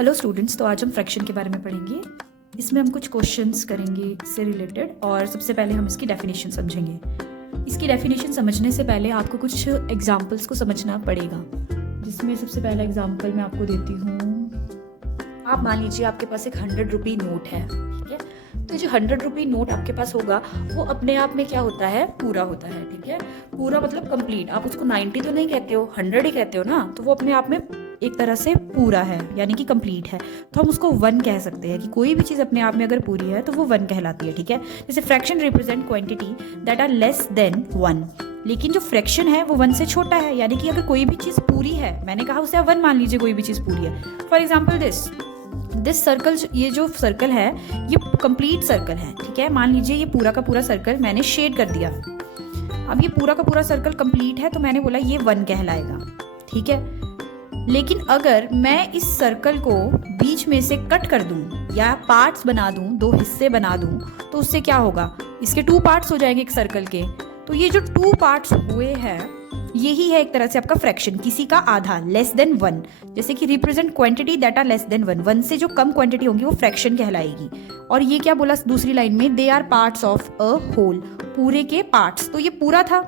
Hello students, तो आज हम फ्रैक्शन के बारे में पढ़ेंगे। इसमें हम कुछ क्वेश्चंस करेंगे इससे रिलेटेड और सबसे पहले हम इसकी डेफिनेशन समझेंगे। इसकी डेफिनेशन समझने से पहले आपको कुछ एग्जांपल्स को समझना पड़ेगा, जिसमें सबसे पहला एग्जांपल मैं आपको देती हूँ। आप मान लीजिए आपके पास एक 100 रुपये नोट है, ठीक है। तो जो 100 रुपये नोट आपके पास होगा वो अपने आप में क्या होता है, पूरा होता है, ठीक है। पूरा मतलब कंप्लीट। आप उसको 90 तो नहीं कहते हो, 100 ही कहते हो ना, तो वो अपने आप में एक तरह से पूरा है, यानी कि कंप्लीट है। तो हम उसको 1 कह सकते हैं कि कोई भी चीज़ अपने आप में अगर पूरी है तो वो 1 कहलाती है, ठीक है। जैसे fraction represent quantity that are less than 1, लेकिन जो फ्रैक्शन है वो 1 से छोटा है, यानी कि अगर कोई भी चीज़ पूरी है, मैंने कहा उसे 1 मान लीजिए, कोई भी चीज़ पूरी है। फॉर एग्जाम्पल दिस सर्कल, ये जो सर्कल है ये कंप्लीट सर्कल है, ठीक है। मान लीजिए ये पूरा का पूरा सर्कल मैंने शेड कर दिया। अब ये पूरा का पूरा सर्कल कंप्लीट है तो मैंने बोला ये 1 कहलाएगा, ठीक है। लेकिन अगर मैं इस सर्कल को बीच में से कट कर दूं या पार्ट्स बना दूं, 2 हिस्से बना दूं, तो उससे क्या होगा, इसके 2 पार्ट्स हो जाएंगे एक सर्कल के। तो ये जो 2 पार्ट्स हुए हैं यही है एक तरह से आपका फ्रैक्शन, किसी का आधा, लेस देन 1। जैसे कि represent quantity that are less than 1, 1 से जो कम क्वांटिटी होगी वो फ्रैक्शन कहलाएगी। और ये क्या बोला दूसरी लाइन में, they are parts of a whole, पूरे के पार्ट्स। तो ये पूरा था,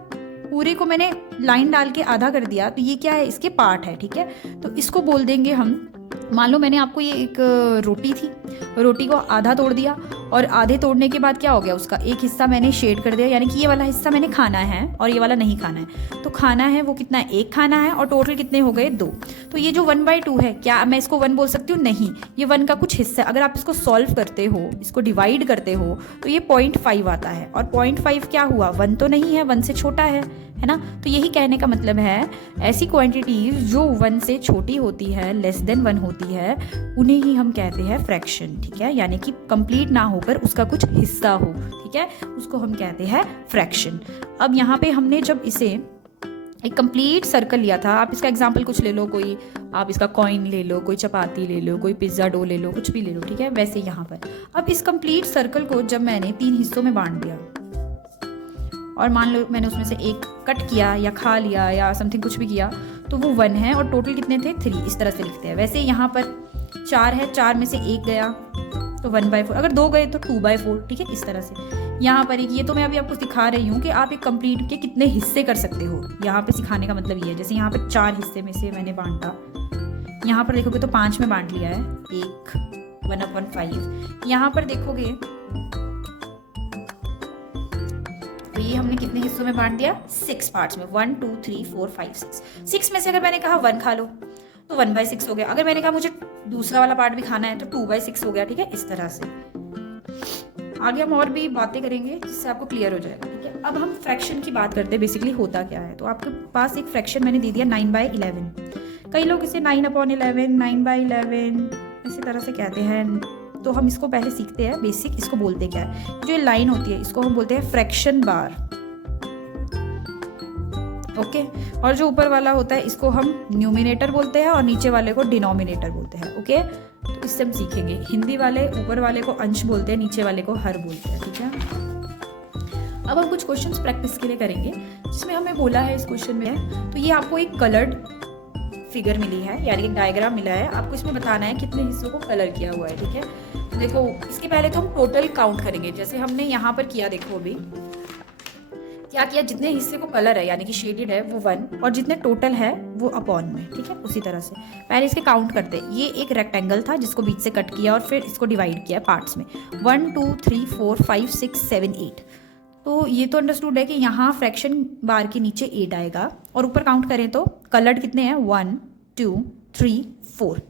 पूरे को मैंने लाइन डाल के आधा कर दिया, तो ये क्या है, इसके पार्ट है, ठीक है। तो इसको बोल देंगे हम, मान लो मैंने आपको ये एक रोटी थी, रोटी को आधा तोड़ दिया और आधे तोड़ने के बाद क्या हो गया, उसका एक हिस्सा मैंने शेड कर दिया, यानी कि ये वाला हिस्सा मैंने खाना है और ये वाला नहीं खाना है। तो खाना है वो कितना, एक खाना है, और टोटल कितने हो गए, 2। तो ये जो 1/2 है, क्या मैं इसको 1 बोल सकती हूँ? नहीं, ये 1 का कुछ हिस्सा। अगर आप इसको सॉल्व करते हो, इसको डिवाइड करते हो, तो ये 0.5 आता है। और 0.5 क्या हुआ, 1 तो नहीं है, 1 से छोटा है ना। तो यही कहने का मतलब है, ऐसी क्वांटिटीज जो 1 से छोटी होती है, लेस देन 1 होती है, उन्हें ही हम कहते हैं फ्रैक्शन, ठीक है। यानी कि कंप्लीट ना होकर उसका कुछ हिस्सा हो, ठीक है, उसको हम कहते हैं फ्रैक्शन। अब यहाँ पे हमने जब इसे एक कंप्लीट सर्कल लिया था, आप इसका एग्जांपल कुछ ले लो, कोई आप इसका कॉइन ले लो, कोई चपाती ले लो, कोई पिज्ज़ा डो ले लो, कुछ भी ले लो, ठीक है। वैसे यहाँ पर अब इस कंप्लीट सर्कल को जब मैंने 3 हिस्सों में बांट दिया और मान लो मैंने उसमें से एक कट किया या खा लिया या समथिंग कुछ भी किया, तो वो 1 है और टोटल कितने थे, 3। इस तरह से लिखते हैं। वैसे यहाँ पर 4 है, 4 में से 1 गया तो 1/4, अगर 2 गए तो 2/4, ठीक है। इस तरह से यहाँ पर एक, ये तो मैं अभी आपको सिखा रही हूँ कि आप एक कंप्लीट के कितने हिस्से कर सकते हो। यहाँ पे सिखाने का मतलब ये है, जैसे यहाँ पे 4 हिस्से में से मैंने बांटा, यहाँ पर देखोगे तो 5 में बांट लिया है, 1/5। यहाँ पर देखोगे तो ये हमने कितने हिस्सों में बांट दिया, 6 पार्ट्स में, 1 2 3 4 5 6। 6 में से अगर मैंने कहा 1 खा लो तो 1/6 हो गया। अगर मैंने कहा मुझे दूसरा वाला पार्ट भी खाना है तो 2/6 हो गया, ठीक है। इस तरह से आगे हम और भी बातें करेंगे जिससे आपको क्लियर हो जाएगा, ठीक है। अब हम फ्रैक्शन की बात करते हैं, बेसिकली होता क्या है। तो आपके पास एक फ्रैक्शन मैंने दे दिया 9/11। कई लोग इसे 9/11, 9/11 इसी तरह से कहते हैं। तो हम इसको पहले सीखते हैं बेसिक, इसको बोलते क्या है। जो लाइन होती है इसको हम बोलते हैं फ्रैक्शन बार, ओके। और जो ऊपर वाला होता है इसको हम न्यूमिनेटर बोलते हैं और नीचे वाले को डिनोमिनेटर बोलते हैं, ओके। तो इससे हम सीखेंगे, हिंदी वाले ऊपर वाले को अंश बोलते हैं, नीचे वाले को हर बोलते हैं, ठीक है। अब हम कुछ क्वेश्चंस प्रैक्टिस के लिए करेंगे, जिसमें हमें बोला है इस क्वेश्चन में, तो ये आपको एक कलर्ड फिगर मिली है, यानी एक डायग्राम मिला है, आपको इसमें बताना है कितने हिस्सों को कलर किया हुआ है, ठीक है। तो देखो, इसके पहले तो हम टोटल काउंट करेंगे, जैसे हमने यहाँ पर किया। देखो अभी क्या किया, जितने हिस्से को कलर है यानी कि शेडेड है वो 1, और जितने टोटल है वो अपॉन में, ठीक है। उसी तरह से पहले इसके काउंट करते हैं। ये एक रेक्टेंगल था जिसको बीच से कट किया और फिर इसको डिवाइड किया पार्ट्स में, 1 2 3 4 5 6 7 8। तो ये तो अंडरस्टूड है कि यहाँ फ्रैक्शन बार के नीचे 8 आएगा, और ऊपर काउंट करें तो कलर्ड कितने हैं, 1 2 3 4,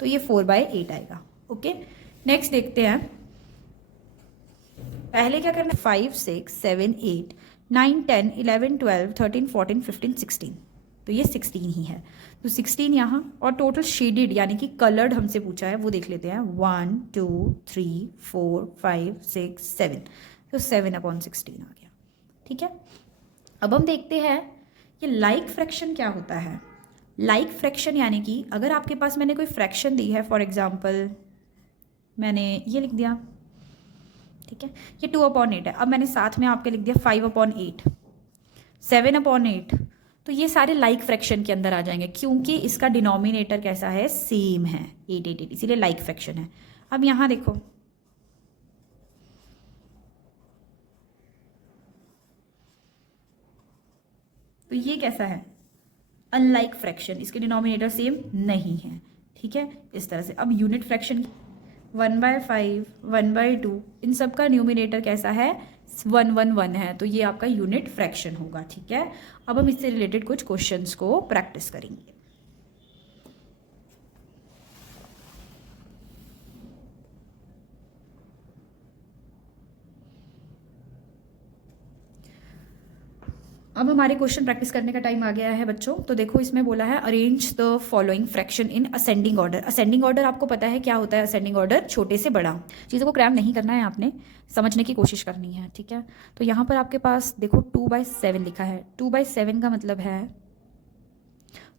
तो ये 4/8 आएगा, ओके। नेक्स्ट देखते हैं, पहले क्या करना है, 5 6 7 8 9 10 11 12 13 14 15 16, तो ये 16 ही है। तो 16 यहाँ, और टोटल शेडेड यानी कि कलर्ड हमसे पूछा है वो देख लेते हैं, 1 2 3 4 5 6 7, तो 7/16 आ गया, ठीक है। अब हम देखते हैं कि लाइक फ्रैक्शन क्या होता है। लाइक फ्रैक्शन यानी कि अगर आपके पास मैंने कोई फ्रैक्शन दी है, फॉर एग्जांपल मैंने ये लिख दिया, ठीक है, ये 2/8 है। अब मैंने साथ में आपके लिख दिया 5/8, 7/8, तो ये सारे लाइक फ्रैक्शन के अंदर आ जाएंगे क्योंकि इसका डिनोमिनेटर कैसा है, सेम है, 8 इसीलिए लाइक फ्रैक्शन है। अब यहाँ देखो तो ये कैसा है, अनलाइक फ्रैक्शन, इसके डिनोमिनेटर सेम नहीं है, ठीक है, इस तरह से। अब यूनिट फ्रैक्शन 1/5, 1/2 इन सब का न्यूमिनेटर कैसा है, 1, 1, 1 है, तो ये आपका यूनिट फ्रैक्शन होगा, ठीक है। अब हम इससे रिलेटेड कुछ क्वेश्चंस को प्रैक्टिस करेंगे। अब हमारे क्वेश्चन प्रैक्टिस करने का टाइम आ गया है बच्चों। तो देखो इसमें बोला है arrange the following fraction in ascending order. Ascending order आपको पता है क्या होता है, असेंडिंग ऑर्डर छोटे से बड़ा। चीज़ों को क्रैम नहीं करना है, आपने समझने की कोशिश करनी है, ठीक है। तो यहाँ पर आपके पास देखो 2/7 लिखा है। 2/7 का मतलब है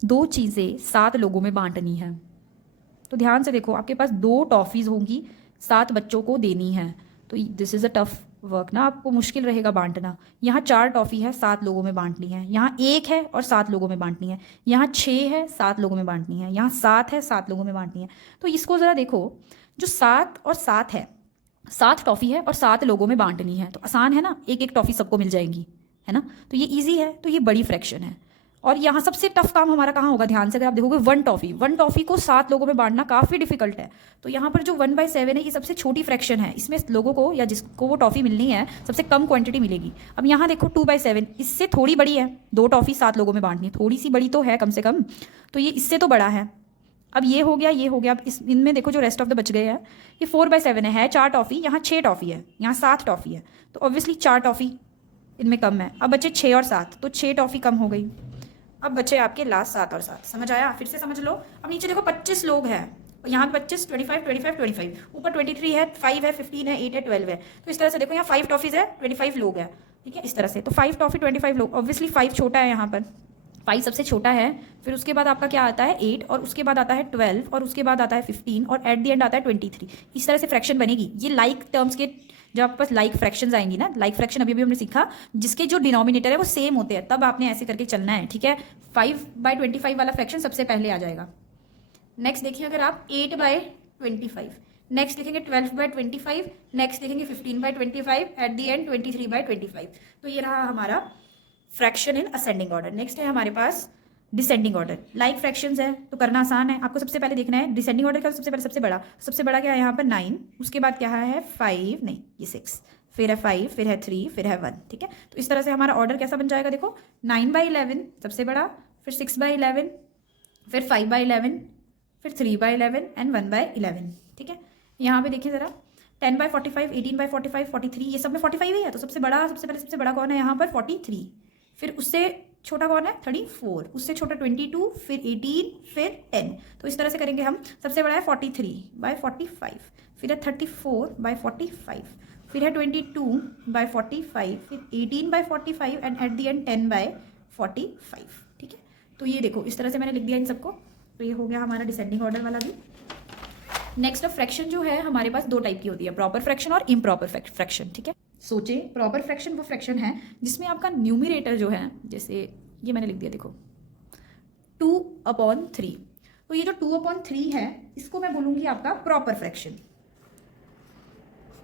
2 चीज़ें 7 लोगों में बांटनी है। तो ध्यान से देखो, आपके पास 2 टॉफ़ीज़ होंगी, 7 बच्चों को देनी है। तो this is a tough work ना, आपको मुश्किल रहेगा बांटना। यहाँ 4 टॉफ़ी है, 7 लोगों में बांटनी है। यहाँ 1 है और 7 लोगों में बांटनी है। यहाँ 6 है, 7 लोगों में बांटनी है। यहाँ 7 है, 7 लोगों में बांटनी है। तो इसको ज़रा देखो, जो 7 और 7 है, 7 टॉफ़ी है और 7 लोगों में बांटनी है, तो आसान है ना, एक एक टॉफ़ी सबको मिल जाएगी, है ना। तो ये ईजी है, तो ये बड़ी फ्रैक्शन है। और यहाँ सबसे टफ काम हमारा कहाँ होगा, ध्यान से अगर आप देखोगे 1 टॉफ़ी को 7 लोगों में बांटना काफ़ी डिफिकल्ट है। तो यहाँ पर जो 1/7 है ये सबसे छोटी फ्रैक्शन है, इसमें लोगों को या जिसको वो टॉफ़ी मिलनी है सबसे कम क्वांटिटी मिलेगी। अब यहाँ देखो 2/7 इससे थोड़ी बड़ी है, 2 टॉफ़ी 7 लोगों में बांटनी है, थोड़ी सी बड़ी तो है कम से कम, तो ये इससे तो बड़ा है। अब ये हो गया, ये हो गया। अब इनमें देखो जो रेस्ट ऑफ द बच गए हैं, ये 4/7 है 4 टॉफ़ी, यहाँ 6 टॉफ़ी है, यहाँ 7 टॉफ़ी है, तो ऑब्वियसली 4 टॉफ़ी इनमें कम है। अब बचे 6 और 7, तो 6 टॉफ़ी कम हो गई। अब बचे आपके लास्ट 7 और 7, समझ आया, फिर से समझ लो। अब नीचे देखो 25 लोग हैं, यहाँ पे 25, 25, 25, 25, ऊपर 23 है, 5 है, 15 है, 8 है, 12 है। तो इस तरह से देखो यहाँ 5 टॉफ़ीज़ है, 25 लोग हैं, ठीक है, इस तरह से। तो 5 टॉफ़ी 25 लोग, ऑब्वियसली 5 छोटा है, यहाँ पर 5 सबसे छोटा है। फिर उसके बाद आपका क्या आता है 8, और उसके बाद आता है 12, और उसके बाद आता है 15, और एट द एंड आता है 23। इस तरह से फ्रैक्शन बनेगी। ये लाइक टर्म्स के जब आपके पास लाइक फ्रैक्शंस आएंगी ना, लाइक फ्रैक्शन अभी हमने सीखा, जिसके जो डिनोमिनेटर है वो सेम होते हैं, तब आपने ऐसे करके चलना है, ठीक है। 5/25 वाला फ्रैक्शन सबसे पहले आ जाएगा। नेक्स्ट देखिए अगर आप 8/25, नेक्स्ट लिखेंगे 12/25, नेक्स्ट लिखेंगे 15/25, एट द एंड 23/25। तो ये रहा हमारा fraction in ascending order. Next है हमारे पास डिसेंडिंग ऑर्डर। लाइक फ्रैक्शंस है तो करना आसान है, आपको सबसे पहले देखना है डिसेंडिंग ऑर्डर का सबसे पहले सबसे बड़ा क्या है यहाँ पर 9, उसके बाद क्या है 5, नहीं ये 6, फिर है 5, फिर है 3, फिर है 1, ठीक है। तो इस तरह से हमारा ऑर्डर कैसा बन जाएगा, देखो 9/11 सबसे बड़ा, फिर 6/11, फिर 5/11, फिर 3/11 एंड 1/11, ठीक है। यहाँ पे देखिए ज़रा 10/45, 18/45, 43, ये सब में 45 ही है, तो सबसे बड़ा कौन है यहाँ पर 43, फिर उससे छोटा कौन है 34, उससे छोटा 22, फिर 18, फिर 10। तो इस तरह से करेंगे हम। सबसे बड़ा है 43/45, फिर है 34/45, फिर है 22/45, फिर 18/45 एंड एट द एंड 10/45, ठीक है। तो ये देखो इस तरह से मैंने लिख दिया इन सबको। तो ये हो गया हमारा डिसेंडिंग ऑर्डर वाला भी। नेक्स्ट फ्रैक्शन जो है हमारे पास 2 टाइप की होती है, प्रॉपर फ्रैक्शन और इम्प्रॉपर फ्रैक्शन, ठीक है। सोचे प्रॉपर फ्रैक्शन वो फ्रैक्शन है जिसमें आपका न्यूमिनेटर जो है, जैसे ये मैंने लिख दिया देखो 2/3, तो ये जो 2/3 है इसको मैं बोलूँगी आपका प्रॉपर फ्रैक्शन।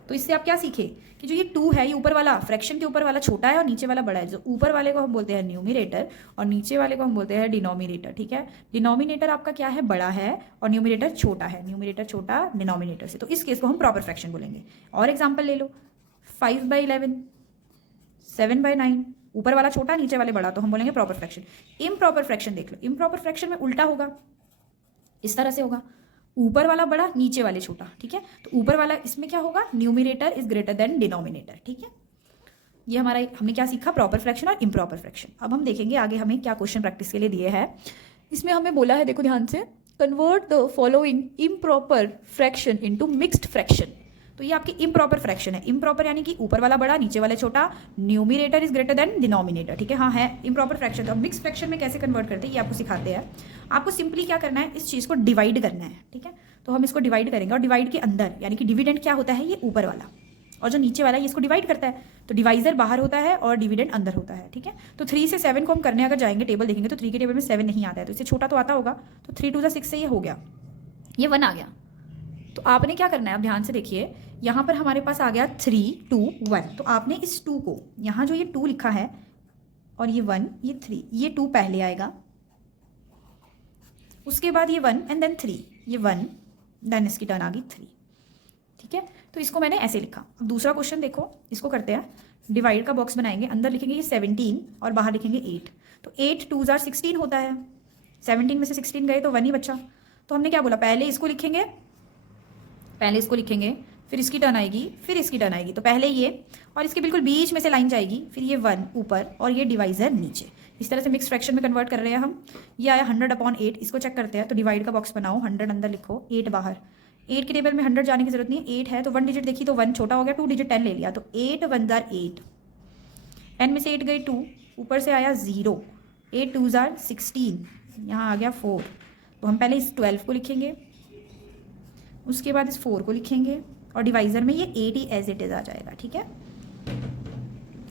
तो इससे आप क्या सीखे कि जो ये 2 है ये ऊपर वाला, फ्रैक्शन के ऊपर वाला छोटा है और नीचे वाला बड़ा है। जो ऊपर वाले को हम बोलते हैं न्यूमिनेटर और नीचे वाले को हम बोलते हैं डिनोमिनेटर, ठीक है। डिनोमिनेटर आपका क्या है, बड़ा है, और न्यूमिनेटर छोटा है, न्यूमिनेटर छोटा डिनोमिनेटर से। तो इस केस को हम प्रॉपर फ्रैक्शन बोलेंगे। और एग्जाम्पल ले लो 5/11, 7/9, ऊपर वाला छोटा नीचे वाले बड़ा, तो हम बोलेंगे प्रॉपर फ्रैक्शन। इम्प्रॉपर फ्रैक्शन देख लो, इम्प्रॉपर फ्रैक्शन में उल्टा होगा, इस तरह से होगा, ऊपर वाला बड़ा नीचे वाले छोटा, ठीक है। तो ऊपर वाला इसमें क्या होगा, numerator is greater than denominator, ठीक है। ये हमारा हमने क्या सीखा, प्रॉपर फ्रैक्शन और इम्प्रॉपर फ्रैक्शन। अब हम देखेंगे आगे हमें क्या क्वेश्चन प्रैक्टिस के लिए दिए हैं। इसमें हमें बोला है, देखो ध्यान से, convert the following improper fraction into mixed fraction. तो ये आपकी इम्प्रॉपर फ्रैक्शन है। इम्प्रॉपर यानी कि ऊपर वाला बड़ा नीचे वाले छोटा, numerator is greater than denominator, ठीक है। हाँ है इम्प्रॉपर फ्रैक्शन। तो मिक्स फ्रैक्शन में कैसे कन्वर्ट करते हैं ये आपको सिखाते हैं। आपको सिंपली क्या करना है, इस चीज़ को डिवाइड करना है, ठीक है। तो हम इसको डिवाइड करेंगे, और डिवाइड के अंदर यानी कि डिविडेंड क्या होता है, ये ऊपर वाला, और जो नीचे वाला है ये इसको डिवाइड करता है, तो डिवाइजर बाहर होता है और डिविडेंड अंदर होता है, ठीक है। तो 3 से 7 को हम करने अगर जाएंगे, टेबल देखेंगे तो 3 के टेबल में 7 नहीं आता है, तो इससे छोटा तो आता होगा, तो 3 2 6 से ये हो गया, ये 1 आ गया। तो आपने क्या करना है, आप ध्यान से देखिए, यहाँ पर हमारे पास आ गया 3 2 1, तो आपने इस 2 को, यहाँ जो ये 2 लिखा है और ये 1 ये 3, ये 2 पहले आएगा, उसके बाद ये 1 एंड देन 3, ये 1 देन इसकी टर्न आ गई 3, ठीक है। तो इसको मैंने ऐसे लिखा। अब दूसरा क्वेश्चन देखो, इसको करते हैं, डिवाइड का बॉक्स बनाएंगे, अंदर लिखेंगे ये 17 और बाहर लिखेंगे 8, तो 8 2 16 होता है, 17 में से 16 गए तो 1 ही बचा। तो हमने क्या बोला, पहले इसको लिखेंगे, पहले इसको लिखेंगे, फिर इसकी टर्न आएगी, फिर इसकी टर्न आएगी, तो पहले ये और इसके बिल्कुल बीच में से लाइन जाएगी, फिर ये 1 ऊपर और ये डिवाइजर नीचे। इस तरह से मिक्स फ्रैक्शन में कन्वर्ट कर रहे हैं हम। ये आया 100/8, इसको चेक करते हैं, तो डिवाइड का बॉक्स बनाओ, 100 अंदर लिखो, 8 बाहर। 8 के टेबल में 100 जाने की जरूरत नहीं है, 8 है तो 1 डिजिट देखी तो 1 छोटा हो गया, 2 डिजिट 10 ले लिया, तो 8 1 जार 8, 10 में से 8 गई 2, ऊपर से आया 0, 8 2 जार 16, यहाँ आ गया 4, तो हम पहले इस 12 को लिखेंगे, उसके बाद इस 4 को लिखेंगे और डिवाइजर में ये 8 ही एज इट इज आ जाएगा, ठीक है।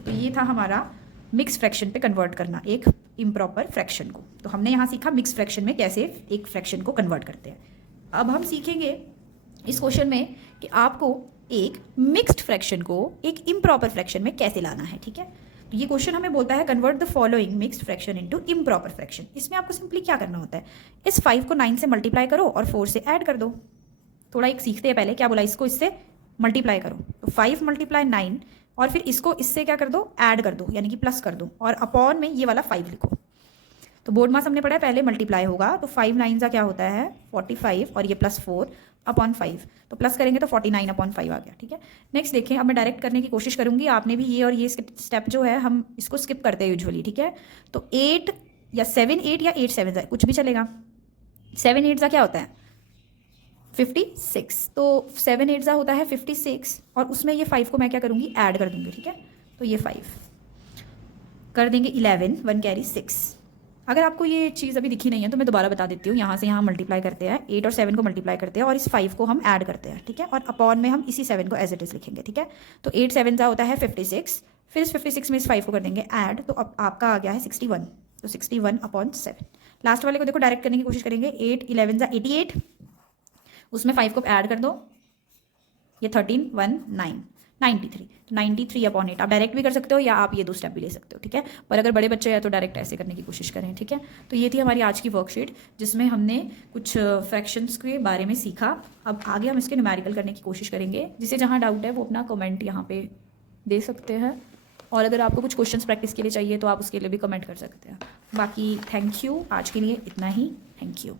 तो ये था हमारा मिक्स फ्रैक्शन पे कन्वर्ट करना एक इम्प्रॉपर फ्रैक्शन को। तो हमने यहाँ सीखा मिक्स फ्रैक्शन में कैसे एक फ्रैक्शन को कन्वर्ट करते हैं। अब हम सीखेंगे इस क्वेश्चन में कि आपको एक मिक्स्ड फ्रैक्शन को एक इम्प्रॉपर फ्रैक्शन में कैसे लाना है, ठीक है। तो ये क्वेश्चन हमें बोलता है convert the following mixed fraction into improper fraction. इसमें आपको सिंपली क्या करना होता है, इस 5 को 9 से मल्टीप्लाई करो और 4 से ऐड कर दो। थोड़ा एक सीखते हैं पहले, क्या बोला, इसको इससे मल्टीप्लाई करो, तो 5 × 9 और फिर इसको इससे क्या कर दो, ऐड कर दो, यानी कि प्लस कर दो, और अपॉन में ये वाला 5 लिखो। तो बोर्ड मास हमने पढ़ा है पहले मल्टीप्लाई होगा, तो 5 9 का क्या होता है 45 और ये +4/5, तो प्लस करेंगे तो 49/5 आ गया, ठीक है। नेक्स्ट देखें, अब मैं डायरेक्ट करने की कोशिश करूंगी, आपने भी ये और ये स्टेप जो है हम इसको स्किप करते हैं यूजुअली, ठीक है। तो 8 या 7 8 या 8 7 कुछ भी चलेगा। 7 8 का क्या होता है 56, तो 7 8 होता है 56 और उसमें ये 5 को मैं क्या करूँगी, ऐड कर दूँगी, ठीक है। तो ये 5 कर देंगे 11, 1 कैरी 6। अगर आपको ये चीज़ अभी दिखी नहीं है तो मैं दोबारा बता देती हूँ, यहाँ से यहाँ मल्टीप्लाई करते हैं, 8 और 7 को मल्टीप्लाई करते हैं और इस 5 को हम ऐड करते हैं, ठीक है, और अपॉन में हम इसी 7 को एज इट इज लिखेंगे, ठीक है। तो 8 7 होता है 56, फिर इस 56 में इस 5 को कर देंगे ऐड, तो अब आपका आ गया है 61, तो 61/7। लास्ट वाले को देखो डायरेक्ट करने की कोशिश करेंगे, 8 11 88, उसमें 5 को ऐड कर दो, ये 13 1 9 93, 93/8। आप डायरेक्ट भी कर सकते हो या आप ये 2 स्टेप भी ले सकते हो, ठीक है। पर अगर बड़े बच्चे हैं तो डायरेक्ट ऐसे करने की कोशिश करें, ठीक है। तो ये थी हमारी आज की वर्कशीट जिसमें हमने कुछ फ्रैक्शंस के बारे में सीखा। अब आगे हम इसके न्यूमेरिकल करने की कोशिश करेंगे, जिसे जहाँ डाउट है वो अपना कमेंट यहाँ पे दे सकते हैं, और अगर आपको कुछ क्वेश्चंस प्रैक्टिस के लिए चाहिए तो आप उसके लिए भी कमेंट कर सकते हैं। बाकी थैंक यू, आज के लिए इतना ही, थैंक यू।